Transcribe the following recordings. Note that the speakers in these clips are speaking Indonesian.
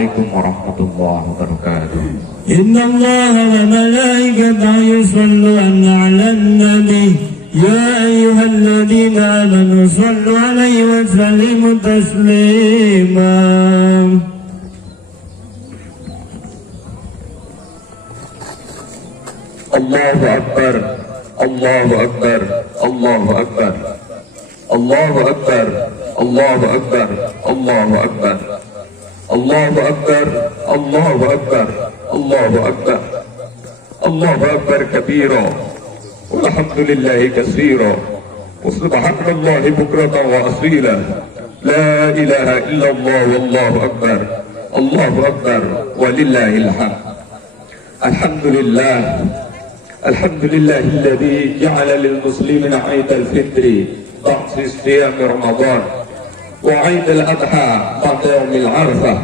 Assalamualaikum warahmatullahi wabarakatuh. Inna Allah wa malaikatahu yusholluna 'alan nabi ya ayyuhalladzina amanu shollu 'alaihi wa sallimu taslima. Allahu Akbar, Allahu Akbar, Allahu Akbar, Allahu Akbar, Allahu Akbar, Allahu Akbar, Allahu Akbar, Allahu Akbar, Allahu Akbar, Allahu Akbar kabira, walhamdulillahi katsira, wa subhanallahi bukratan wa asila, la ilaha illallah wallahu akbar, Allahu Akbar, walillahil hamd. Alhamdulillah. الحمد لله الذي جعل للمسلمين عيد الفطر بعد صيام رمضان وعيد الأضحى بعد يوم العرفة.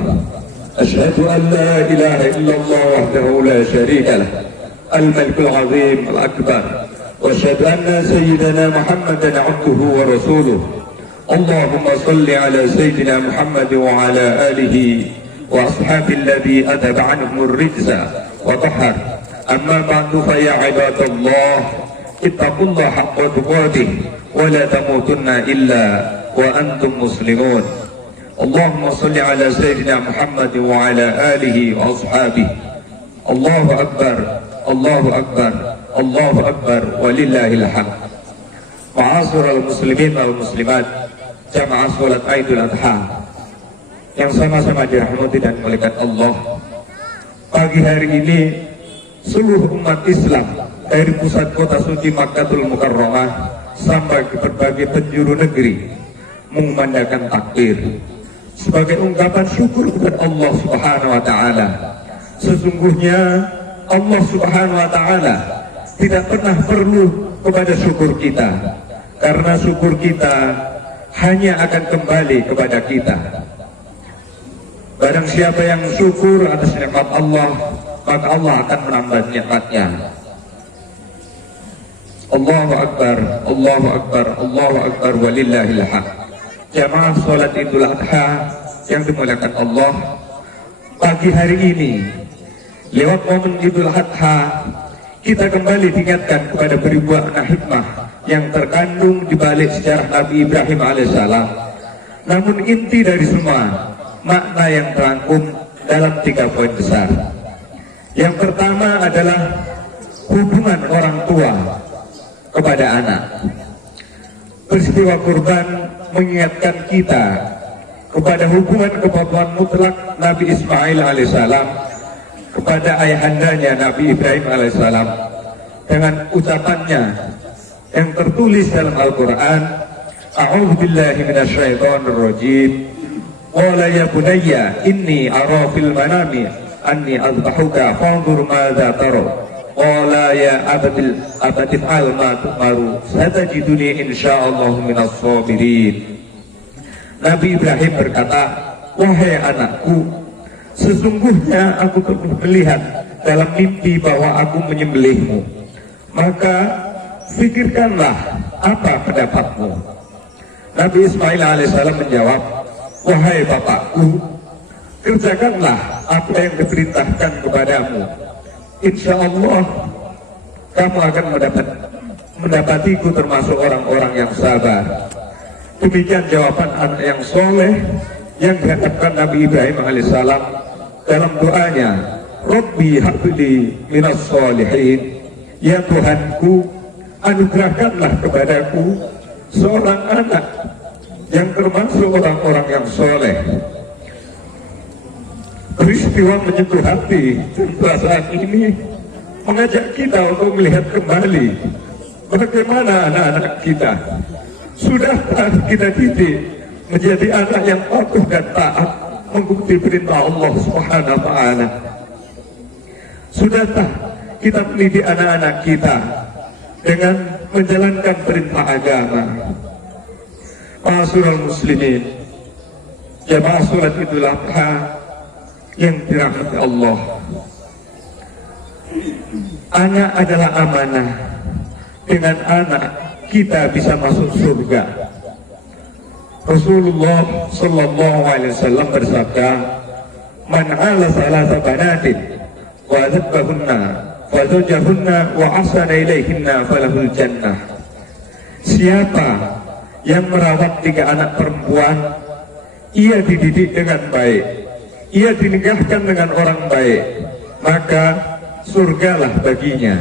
أشهد أن لا إله إلا الله وحده لا شريك له الملك العظيم الأكبر، وأشهد أن سيدنا محمدا عبده ورسوله. اللهم صل على سيدنا محمد وعلى آله وأصحابه الذي أذهب عنهم الرجس وطهر. أما بعد فيا عباد الله اتقوا الله حق تقاته ولا تموتن إلا وأنتم مسلمون. اللهم صل على سيدنا محمد وعلى آله وأصحابه. الله أكبر، الله أكبر، الله أكبر ولله الحمد. Ma'asyiral muslimin wal muslimat, jamaah salat Idul Adha yang sama-sama dirahmati dan dimuliakan Allah. Pagi hari ini seluruh umat Islam dari pusat kota suci Makkatul Mukarramah sampai ke berbagai penjuru negeri mengumandangkan takbir sebagai ungkapan syukur kepada Allah Subhanahu wa taala. Sesungguhnya Allah Subhanahu wa taala tidak pernah perlu kepada syukur kita, karena syukur kita hanya akan kembali kepada kita. Barang siapa yang syukur atas nikmat Allah, maka Allah akan menambah nikmatnya. Allahu Akbar, Allahu Akbar, Allahu Akbar walillahil hamd. Jamaah salat Idul Adha yang dimuliakan Allah, pagi hari ini lewat momen Idul Adha kita kembali diingatkan kepada beribu makna hikmah yang terkandung di balik sejarah Nabi Ibrahim alaihissalam. Namun inti dari semua makna yang terangkum dalam 3 poin besar. Yang pertama adalah hubungan orang tua kepada anak. Peristiwa kurban mengingatkan kita kepada hubungan kebablasan mutlak Nabi Ismail alaihissalam kepada ayahandanya Nabi Ibrahim alaihissalam dengan ucapannya yang tertulis dalam Al-Quran, A'udzu billahi minasyaitonir rajim. Qala ya bunayya inni ara fil manami anni azbahuka fanzur madza tara. Qala ya abati fa'al ma tu'maru satajiduni insyaallah minas sabirin. Nabi Ibrahim berkata, wahai anakku, sesungguhnya aku telah melihat dalam mimpi bahwa aku menyembelihmu. Maka fikirkanlah apa pendapatmu. Nabi Ismail alaihissalam menjawab, wahai bapakku, kerjakanlah apa yang diperintahkan kepadamu. Insya Allah kamu akan mendapatiku termasuk orang-orang yang sabar. Demikian jawaban anak yang soleh yang dihadapkan Nabi Ibrahim alaihissalam dalam doanya, Rabbi habli minas solihin. Ya Tuhanku, anugerahkanlah kepadaku seorang anak yang termasuk orang-orang yang soleh. Peristiwa menyentuh hati dan perasaan ini mengajak kita untuk melihat kembali bagaimana anak-anak kita sudah kita didik menjadi anak yang patuh dan taat mengikuti perintah Allah Subhanahu wa taala. Sudahkah kita mendidik anak-anak kita dengan menjalankan perintah agama? Ma'asyiral muslimin, jamaah salat Idul Adha yang dirahmati Allah, anak adalah amanah. Dengan anak kita bisa masuk surga. Rasulullah Sallallahu Alaihi Wasallam bersabda, man 'ala salasa banatin wa zabbahunna wa zawjahunna wa ahsana ilaihinna falahul jannah. Siapa yang merawat 3 anak perempuan, ia dididik dengan baik, ia dinikahkan dengan orang baik, maka surgalah baginya.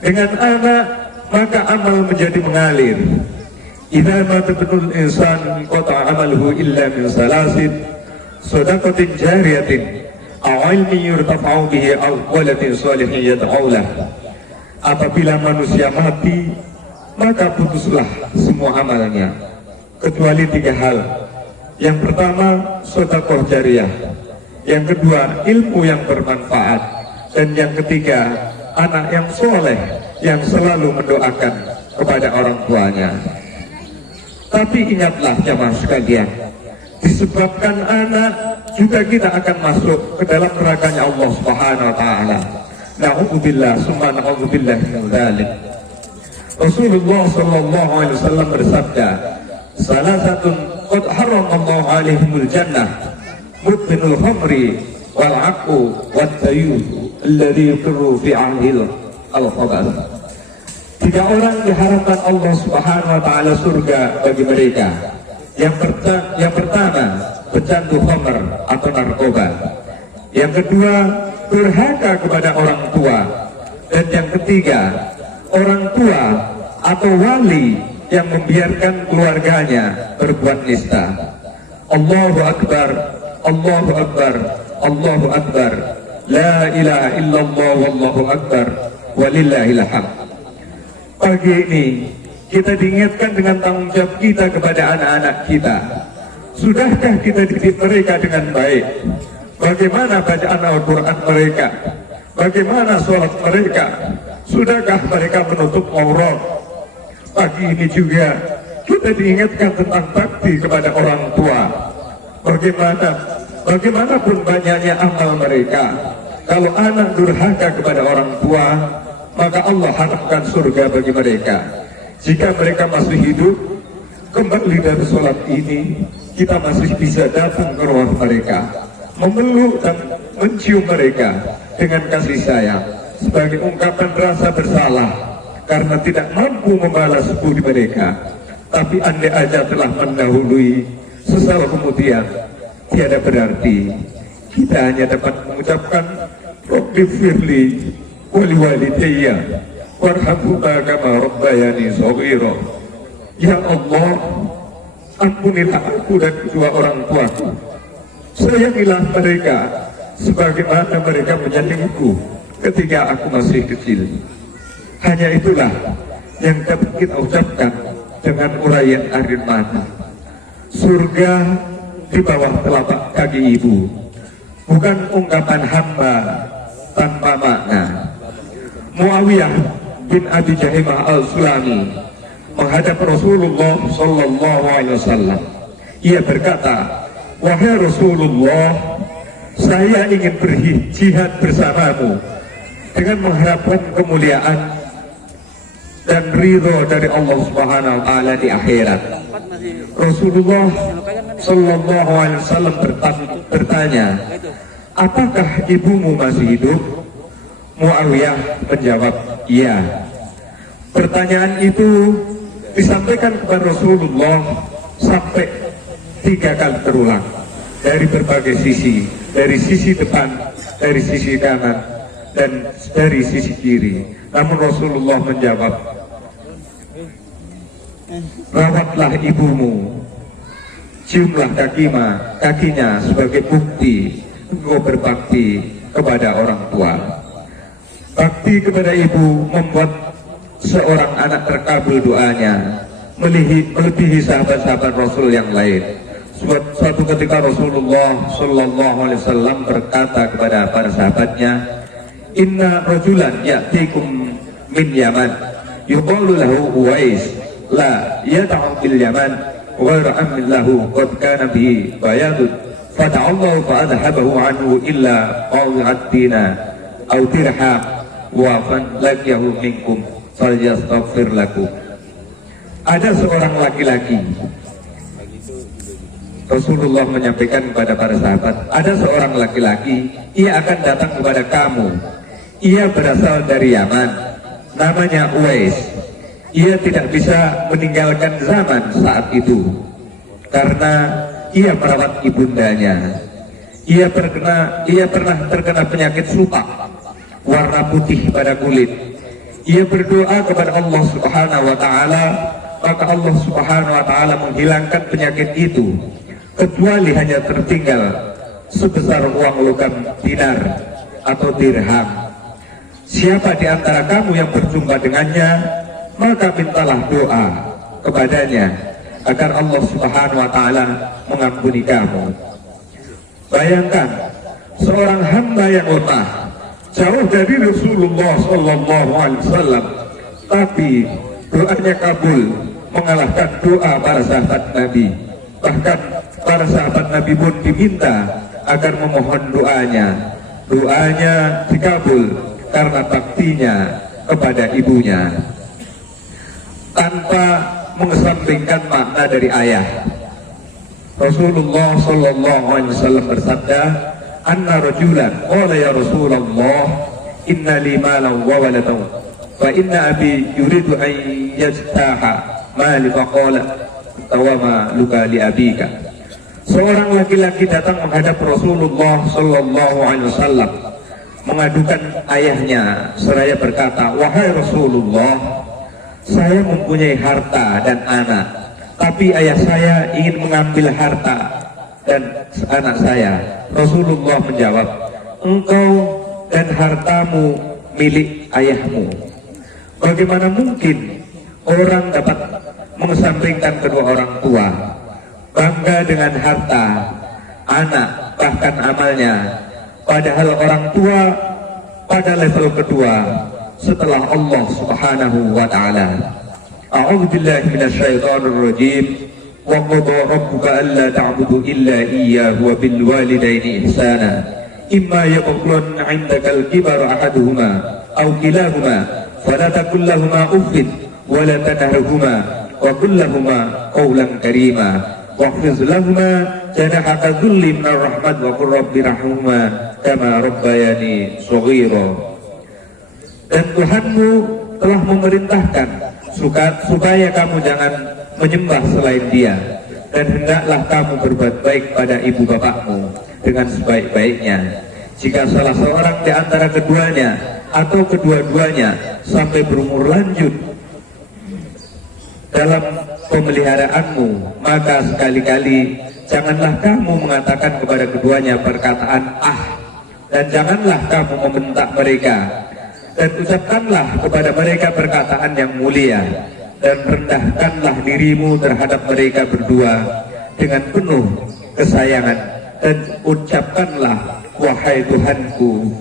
Dengan anak maka amal menjadi mengalir. Idza mata ibnul insan qata amaluhu illa min salasin shadaqatin jariyatin aw ilmin yurtafa'u bihi aw waladin shalihin yad'u lah. Apabila manusia mati, maka putuslah semua amalnya kecuali 3 hal. Yang pertama, sedekah jariyah. Yang kedua, ilmu yang bermanfaat. Dan yang ketiga, anak yang soleh yang selalu mendoakan kepada orang tuanya. Tapi ingatlah jamaah sekalian, disebabkan anak juga kita akan masuk ke dalam nerakanya Allah Subhanahu wa taala. Na'udzubillah summa na'udzubillah min dzalik. Rasulullah sallallahu alaihi wasallam bersabda, "Salasatun qad haramallahu alaihimul jannah, mudminul khamri wal 'aqu wat tayyib alladhi yaqirru fi 'anil al-khabath." 3 orang diharapkan Allah Subhanahu wa taala surga bagi mereka. Yang pertama, pecandu khamr atau narkoba. Yang kedua, durhaka kepada orang tua. Dan yang ketiga, orang tua atau wali yang membiarkan keluarganya berbuat nista. Allahu Akbar, Allahu Akbar, Allahu Akbar, la ilaha illallah wallahu akbar, walillahil hamd. Pagi ini kita diingatkan dengan tanggung jawab kita kepada anak-anak kita. Sudahkah kita didik mereka dengan baik? Bagaimana bacaan Al-Quran mereka? Bagaimana sholat mereka? Sudahkah mereka menutup aurat? Pagi ini juga kita diingatkan tentang bakti kepada orang tua. Bagaimanapun banyaknya amal mereka, kalau anak durhaka kepada orang tua, maka Allah harapkan surga bagi mereka. Jika mereka masih hidup, kembali dari sholat ini, kita masih bisa datang ke rumah mereka, memeluk dan mencium mereka dengan kasih sayang, sebagai ungkapan rasa bersalah karena tidak mampu membalas budi mereka. Tapi andai aja telah mendahului, sesal kemudian, tiada berarti kita hanya dapat mengucapkan Rabbi firli wali walidayya warhamhuma kama rabbayani shaghira. Ya Allah, ampunilah aku dan kedua orang tuaku, sayangilah mereka sebagaimana mereka menyayangiku ketika aku masih kecil. Hanya itulah yang dapat kita ucapkan dengan uraian akhir mata. Surga di bawah telapak kaki ibu, bukan ungkapan hamba tanpa makna. Muawiyah bin Abi Jahimah al-Sulami menghadap Rasulullah sallallahu alaihi wasallam. Ia berkata, "Wahai Rasulullah, saya ingin berjihad bersamamu dengan mengharapkan kemuliaan dan ridho dari Allah Subhanahu wa taala di akhirat." Rasulullah sallallahu alaihi wasallam bertanya, "Apakah ibumu masih hidup?" Muawiyah menjawab, "Iya." Pertanyaan itu disampaikan kepada Rasulullah sampai 3 kali terulang dari berbagai sisi, dari sisi depan, dari sisi kanan, dan dari sisi kiri. Namun Rasulullah menjawab, "Rawatlah ibumu, ciumlah kakinya sebagai bukti engkau berbakti kepada orang tua." Bakti kepada ibu membuat seorang anak terkabul doanya, melebihi sahabat-sahabat Rasul yang lain. Suatu ketika Rasulullah sallallahu alaihi wasallam berkata kepada para sahabatnya, "Inna rajulan ya'tikum min Yaman, yuqalu lahu Uwais, la yad'u bil Yaman, wa ra'amin lahu qad kana bihi bayadun, fada'allahu fa'adhabahu anhu illa qaw'at dina aw dirham wa fan lakiyahu minkum falyastaghfir lakum." Ada seorang laki-laki Rasulullah menyampaikan kepada para sahabat, ada seorang laki-laki, ia akan datang kepada kamu. Ia berasal dari Yaman, namanya Uwais. Ia tidak bisa meninggalkan zaman saat itu karena ia merawat ibundanya. Ia pernah terkena penyakit supak warna putih pada kulit. Ia berdoa kepada Allah Subhanahu wa taala, maka Allah Subhanahu wa taala menghilangkan penyakit itu, kecuali hanya tertinggal sebesar uang logam dinar atau dirham. Siapa di antara kamu yang berjumpa dengannya, maka mintalah doa kepadanya agar Allah Subhanahu wa taala mengampuni kamu. Bayangkan seorang hamba yang lemah, jauh dari Rasulullah sallallahu alaihi wasallam, tapi doanya kabul, mengalahkan doa para sahabat Nabi. Bahkan para sahabat Nabi pun diminta agar memohon doanya. Doanya dikabul karena baktinya kepada ibunya, tanpa mengesampingkan makna dari ayah. Rasulullah sallallahu alaihi wasallam bersabda, "Anna rajulan qala ya Rasulullah, inna li malan wa waladan, fa inna abi yuridu an yajtaha mali faqala tawama luka li abika." Seorang laki-laki datang menghadap Rasulullah sallallahu alaihi wasallam mengadukan ayahnya seraya berkata, "Wahai Rasulullah, saya mempunyai harta dan anak, tapi ayah saya ingin mengambil harta dan anak saya." Rasulullah menjawab, "Engkau dan hartamu milik ayahmu. Bagaimana mungkin orang dapat mengesampingkan kedua orang tua, bangga dengan harta, anak, bahkan amalnya, padahal orang tua pada level kedua setelah Allah Subhanahu wa taala." A'udzu billahi minasyaitonir rajim. Wa qada rabbuka alla ta'budu illa iyyahu wa bil walidaini ihsana. Imma yablughanna 'indakal kibara ahaduhuma aw kilahuma fala taqul lahumu uffin wa la tanharhuma wa qul lahumu qawlan karima waghfir lahumu janahaka dhulli minar rahmat wa qur rabbirhamhuma kama rabbayani shaghira. Dan Tuhanmu telah memerintahkan supaya kamu jangan menyembah selain Dia, dan hendaklah kamu berbuat baik pada ibu bapakmu dengan sebaik-baiknya. Jika salah seorang di antara keduanya atau kedua-duanya sampai berumur lanjut dalam pemeliharaanmu, maka sekali-kali janganlah kamu mengatakan kepada keduanya perkataan "ah", dan janganlah kamu membentak mereka, dan ucapkanlah kepada mereka perkataan yang mulia, dan rendahkanlah dirimu terhadap mereka berdua dengan penuh kesayangan, dan ucapkanlah, "Wahai Tuhanku,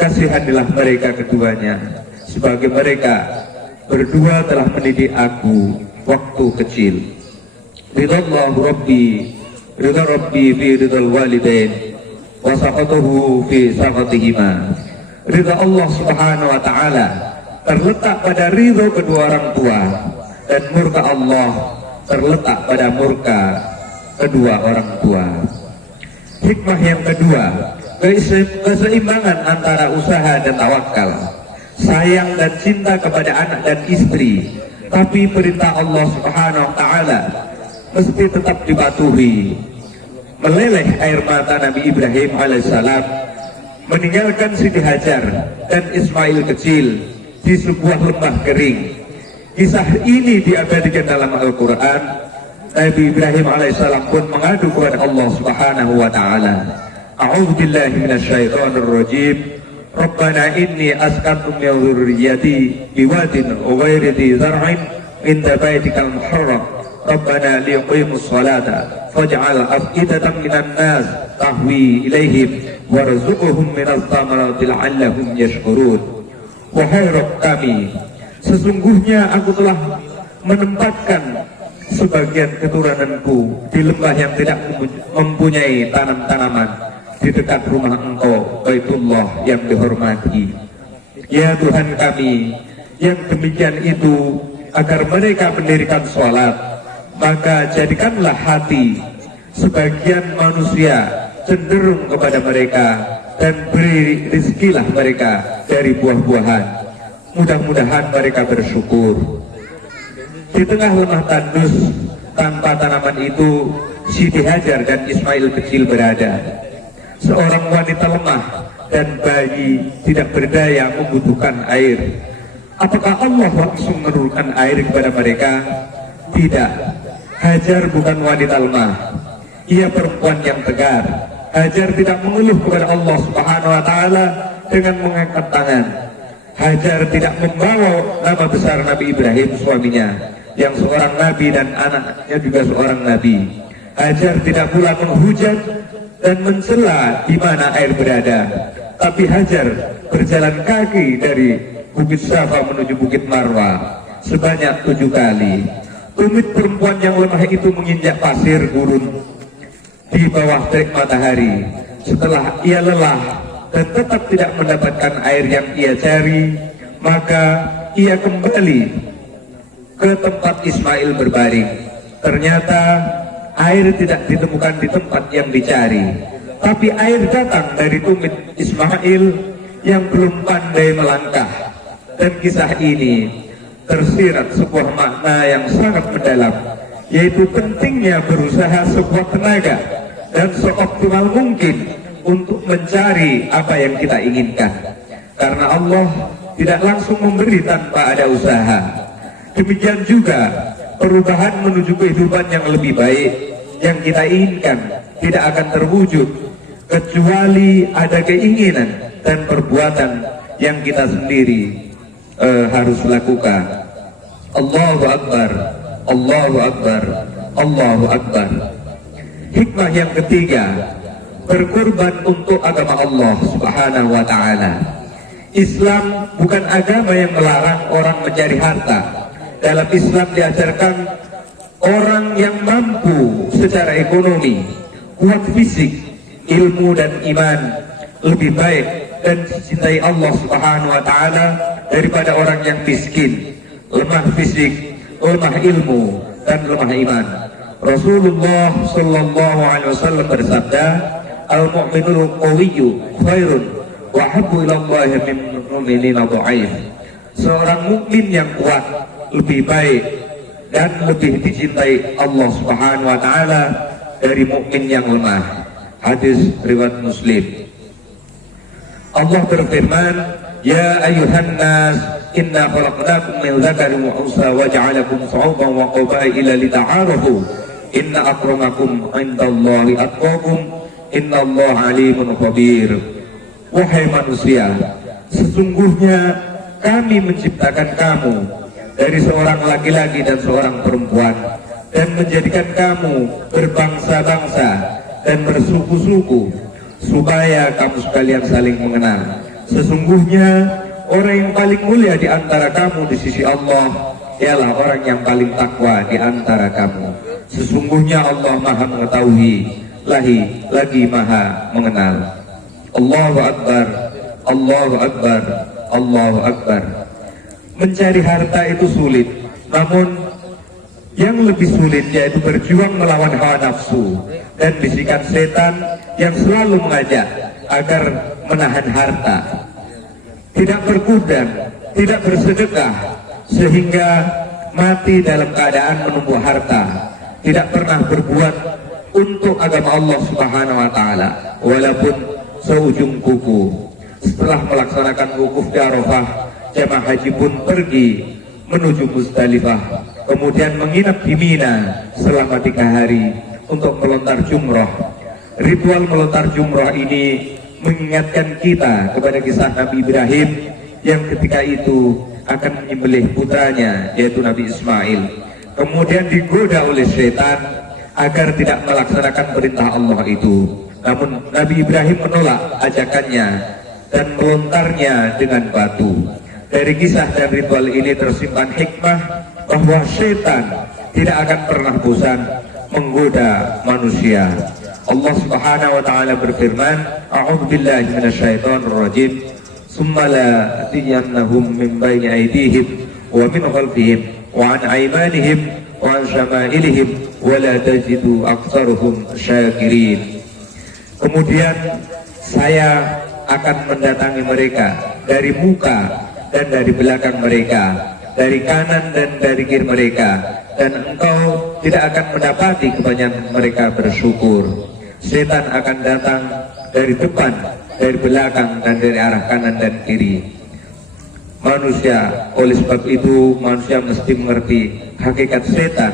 kasihanilah mereka keduanya, sebagai mereka berdua telah mendidik aku waktu kecil." Ridallahu Rabbi, ridha Rabbi fi ridal walidain, wa saqatuhu fi saqatihima. Ridha Allah Subhanahu wa taala terletak pada ridho kedua orang tua, dan murka Allah terletak pada murka kedua orang tua. Hikmah yang kedua, keseimbangan antara usaha dan tawakal, sayang dan cinta kepada anak dan istri, tapi perintah Allah Subhanahu wa taala mesti tetap dipatuhi. Meleleh air mata Nabi Ibrahim alaihissalam meninggalkan Siti Hajar dan Ismail kecil di sebuah lembah kering. Kisah ini diabadikan dalam Al-Quran. Nabi Ibrahim alaihissalam pun mengadu kepada Allah Subhanahu wa taala. A'udzu billahi minasyaitonir rajim. Rabbana inni askantu min dzurriyyati biwadin ghairi dzi zar'in inda baitikal muharram. Rabbana liqimus salata faj'al af'idatan minan nas tahwi ilaihim warzuqhum minaz thamarati la'allahum yashkurun. Wahai Rabb kami, sesungguhnya aku telah menempatkan sebagian keturunanku di lembah yang tidak mempunyai tanam-tanaman di dekat rumah Engkau, Baitullah yang dihormati. Ya Tuhan kami, yang demikian itu agar mereka mendirikan sholat, maka jadikanlah hati Sebagian manusia cenderung kepada mereka dan beri rizkilah mereka dari buah-buahan. Mudah-mudahan mereka bersyukur. Di tengah lemah tandus tanpa tanaman itu, Siti Hajar dan Ismail kecil berada. Seorang wanita lemah dan bayi tidak berdaya membutuhkan air. Apakah Allah langsung menurunkan air kepada mereka? Tidak. Hajar bukan wanita lemah. Ia perempuan yang tegar. Hajar tidak mengeluh kepada Allah Subhanahu wa taala dengan mengangkat tangan. Hajar tidak membawa nama besar Nabi Ibrahim suaminya, yang seorang nabi dan anaknya juga seorang nabi. Hajar tidak pula menghujat dan mencela di mana air berada. Tapi Hajar berjalan kaki dari Bukit Safa menuju Bukit Marwa sebanyak 7 kali. Tumit perempuan yang lemah itu menginjak pasir gurun di bawah terik matahari. Setelah ia lelah dan tetap tidak mendapatkan air yang ia cari, maka ia kembali ke tempat Ismail berbaring. Ternyata air tidak ditemukan di tempat yang dicari, tapi air datang dari tumit Ismail yang belum pandai melangkah. Dan kisah ini tersirat sebuah makna yang sangat mendalam, yaitu pentingnya berusaha sekuat tenaga dan seoptimal mungkin untuk mencari apa yang kita inginkan, karena Allah tidak langsung memberi tanpa ada usaha. Demikian juga perubahan menuju kehidupan yang lebih baik yang kita inginkan tidak akan terwujud kecuali ada keinginan dan perbuatan yang kita sendiri harus lakukan. Allahu Akbar, Allahu Akbar, Allahu Akbar. Hikmah yang ketiga, berkorban untuk agama Allah Subhanahu wa taala. Islam bukan agama yang melarang orang mencari harta. Dalam Islam diajarkan orang yang mampu secara ekonomi, kuat fisik, ilmu dan iman lebih baik dan dicintai Allah Subhanahu wa taala daripada orang yang miskin, lemah fisik, lemah ilmu dan lemah iman. Rasulullah sallallahu alaihi wasallam bersabda, al-mu'minul qawiyyu khairun wa habbu ila Allah min mu'minin dhaif. Seorang mukmin yang kuat lebih baik dan lebih dicintai Allah Subhanahu wa taala dari mukmin yang lemah. Hadis riwayat Muslim. Allah berfirman, ya ayuhan nas inna khalaqnakum min dzakarin wa unsa wa ja'alakum shu'uban wa qabaila lita'arafu inna akramakum 'indallahi atqakum innallaha 'alimun khabir. Wahai manusia, sesungguhnya kami menciptakan kamu dari seorang laki-laki dan seorang perempuan dan menjadikan kamu berbangsa-bangsa dan bersuku-suku supaya kamu sekalian saling mengenal. Sesungguhnya orang yang paling mulia di antara kamu di sisi Allah ialah orang yang paling takwa di antara kamu. Sesungguhnya Allah Maha mengetahui lagi Maha mengenal. Allahu Akbar, Allahu Akbar, Allahu Akbar. Mencari harta itu sulit, namun yang lebih sulit yaitu berjuang melawan hawa nafsu dan bisikan setan yang selalu mengajak agar menahan harta, tidak bergudang, tidak bersedekah sehingga mati dalam keadaan menumpuk harta, tidak pernah berbuat untuk agama Allah Subhanahu wa taala walaupun seujung kuku. Setelah melaksanakan wukuf di Arafah, jamaah haji pun pergi menuju Muzdalifah, kemudian menginap di Mina selama 3 hari untuk melontar jumrah. Ritual melontar jumrah ini mengingatkan kita kepada kisah Nabi Ibrahim yang ketika itu akan menyembelih putranya yaitu Nabi Ismail, kemudian digoda oleh setan agar tidak melaksanakan perintah Allah itu. Namun Nabi Ibrahim menolak ajakannya dan melontarnya dengan batu. Dari kisah dan ritual ini tersimpan hikmah bahwa setan tidak akan pernah bosan menggoda manusia. Allah Subhanahu wa taala berfirman, a'udzubillahi minasyaitonir rajim, summa la atiyannahum min baini aydihim wa min khalfihim wa an aymanihim wa an syama'ilihim wa la tajidu aktsaruhum syakirin. Kemudian saya akan mendatangi mereka dari muka dan dari belakang mereka, dari kanan dan dari kiri mereka, dan engkau tidak akan mendapati kebanyakan mereka bersyukur. Setan akan datang dari depan, dari belakang, dan dari arah kanan dan kiri manusia. Oleh sebab itu manusia mesti mengerti hakikat setan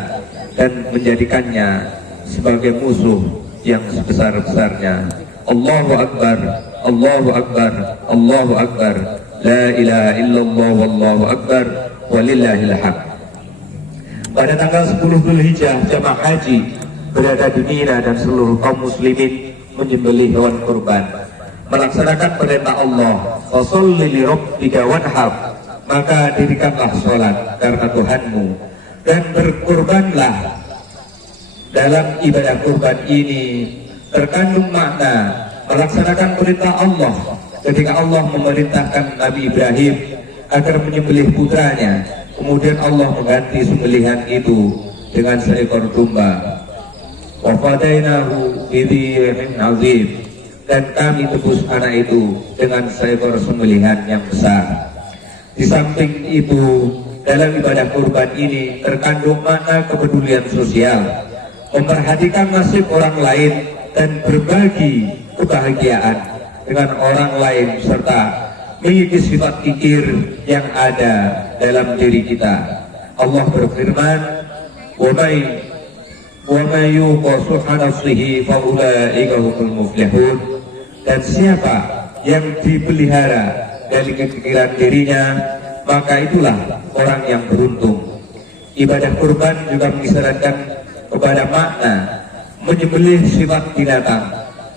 dan menjadikannya sebagai musuh yang sebesar-besarnya. Allahu Akbar, Allahu Akbar, Allahu Akbar, la ilaha illallah, wallahu akbar, walillahil hamd. Pada tanggal 10 Dzulhijjah jamaah haji berada di Mina dan seluruh kaum muslimin menyembelih hewan kurban, melaksanakan perintah Allah, fasholli li rabbika wanhar, maka dirikanlah sholat karena Tuhanmu dan berkurbanlah. Dalam ibadah kurban ini terkandung makna melaksanakan perintah Allah ketika Allah memerintahkan Nabi Ibrahim agar menyembelih putranya, kemudian Allah mengganti sembelihan itu dengan seekor domba. Wa fadainahu bidhi'in 'azim, dan kami tebus anak itu dengan seekor sembelihan yang besar. Di samping itu, dalam ibadah kurban ini terkandung makna kepedulian sosial, memperhatikan nasib orang lain dan berbagi kebahagiaan dengan orang lain, serta mengikis sifat kikir yang ada dalam diri kita. Allah berfirman, wa may yuqa shuhha nafsihi fa ulaika humul muflihun, dan siapa yang dipelihara dari kekikiran dirinya, maka itulah orang yang beruntung. Ibadah kurban juga mengisyaratkan kepada makna menyembelih sifat binatang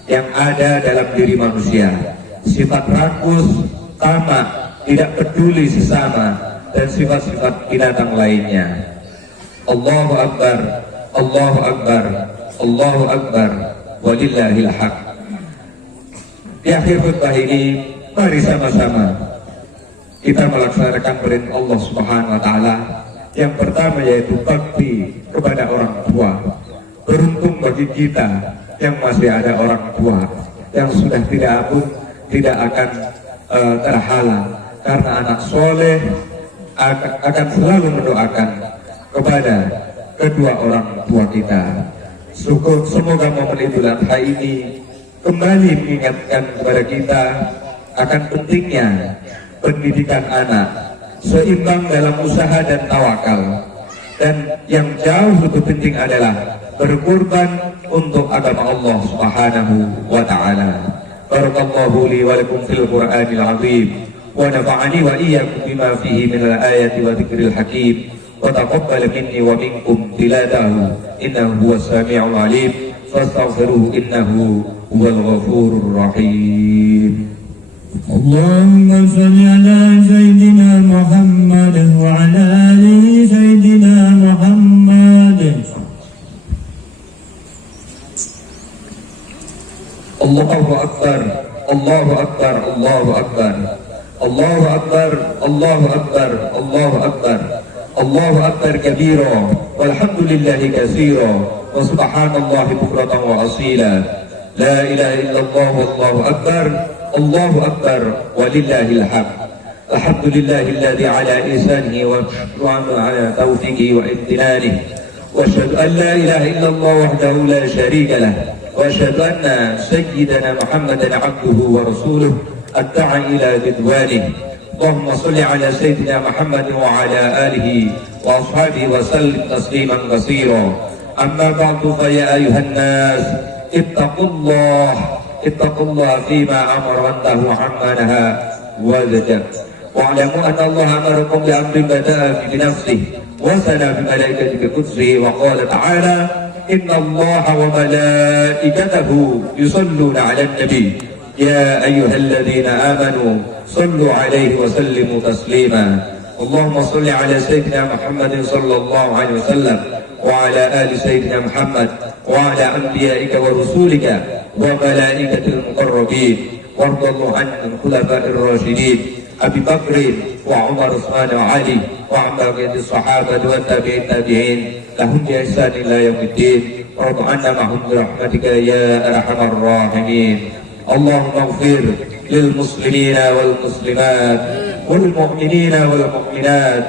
yang ada dalam diri manusia, sifat rakus, tamak, tidak peduli sesama, dan sifat-sifat binatang lainnya. Allahu Akbar, Allahu Akbar, Allahu Akbar, walillahil hamd. Di akhir khutbah ini, mari sama-sama kita melaksanakan perintah Allah Subhanahu wa Ta'ala. Yang pertama yaitu bakti kepada orang tua. Beruntung bagi kita yang masih ada orang tua, yang sudah tidak akan terhalang, karena anak soleh akan selalu mendoakan kepada kedua orang tua kita. Semoga momen Idul Adha ini kembali mengingatkan kepada kita akan pentingnya pendidikan anak, seimbang dalam usaha dan tawakal, dan yang jauh lebih penting adalah berkorban untuk agama Allah Subhanahu wa Ta'ala. Barakallahu li wa lakum fil Qur'anil azim, wa nafa'ani wa iyyakum bima fihi minal ayati wa dzikril hakim, wa taqabbal minni wa minkum tilatahu innahu huwas sami'ul alim, fastaghfiruhu innahu huwal ghafurur rahim. Allahumma salli ala Sayyidina Muhammad wa ala ali Sayyidina Muhammad. Allahu Akbar, Allahu Akbar, Allahu Akbar, Allahu Akbar, Allahu Akbar, Allahu Akbar, Allahu Akbar kabira, walhamdulillahi katsira, wa subhanallahi bukratan wa asila, la ilaha illallah wallahu akbar, Allahu Akbar, walillahil hamd. Alhamdulillahilladzi ala ihsanihi wa ala taufiqihi wa imtinanihi, wa asyhadu an la ilaha illallah wahdahu la syarika lah, wa asyhadu anna sayyidana Muhammadan abduhu wa rasuluh adda'a ila ridwanihi. Allahumma shalli ala sayyidina Muhammad wa ala alihi wa ashabihi wa sallim tasliman katsira. Amma ba'du, fa ya ayuhan nas ittaqullah fima amara wa nahaa amma naha wa zajar. Wa'lamu anna Allah amarakum bi amrin bada'a bi nafsihi wa sana bi malaikatihi bi qudsihi, wa qala ta'ala inna Allah wa malaikatahu yusalluna 'alan nabi ya ayyuhalladzina amanu sallu 'alaihi wa sallimu taslima. Allahumma shalli 'ala sayyidina Muhammadin sallallahu alaihi wasallam wa 'ala ali sayyidina Muhammad wa 'ala anbiya'ika wa rusulika wa malaikatil muqarrabin, warḍallahu 'anil khulafa'ir rasyidin أبي بكر وعمر عثمان وعلي وعن بقية الصحابة والتابعين التابعين لهم بإحسان إلى يوم الدين وارض عنا معهم برحمتك يا أرحم الراحمين. اللهم اغفر للمسلمين والمسلمات والمؤمنين والمؤمنات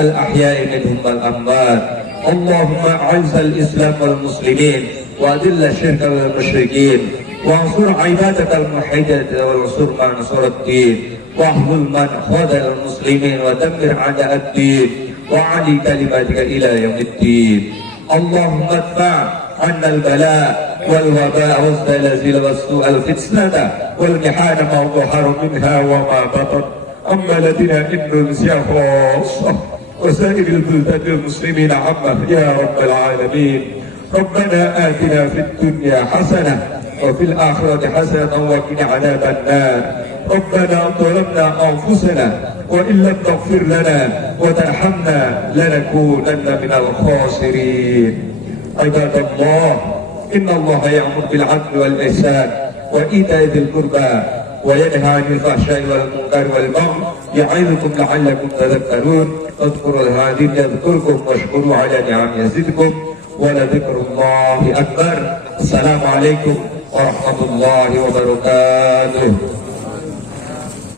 الأحياء منهم والأموات. اللهم أعز الإسلام والمسلمين وأذل الشرك والمشركين وانصر عبادة الموحدين وانصر من نصر الدين واحمل من خذل المسلمين ودمر أعداء الدين وعلي كلمتك إلى يوم الدين. اللهم ادفع عنا البلاء والوباء والزلازل والسوء الفتنة والمحن ما ظهر منها وما بطن عن بلدنا إندونيسيا خاصة وسائر البلدان المسلمين عامة يا رب العالمين. ربنا آتنا في الدنيا حسنة وفي الآخرة حسنة وقنا عذاب النار. ربنا ظلمنا أنفسنا وإن لم تغفر لنا وترحمنا لنكونن من الخاسرين. عباد الله إن الله يأمر بالعدل والإحسان وإيتاء ذي القربى وينهى عن الفحشاء والمنكر والبغي يعظكم لعلكم تذكرون. اذكروا الهادين يذكركم واشكروا على نعم يزدكم ولذكر الله أكبر. السلام عليكم ورحمة الله وبركاته.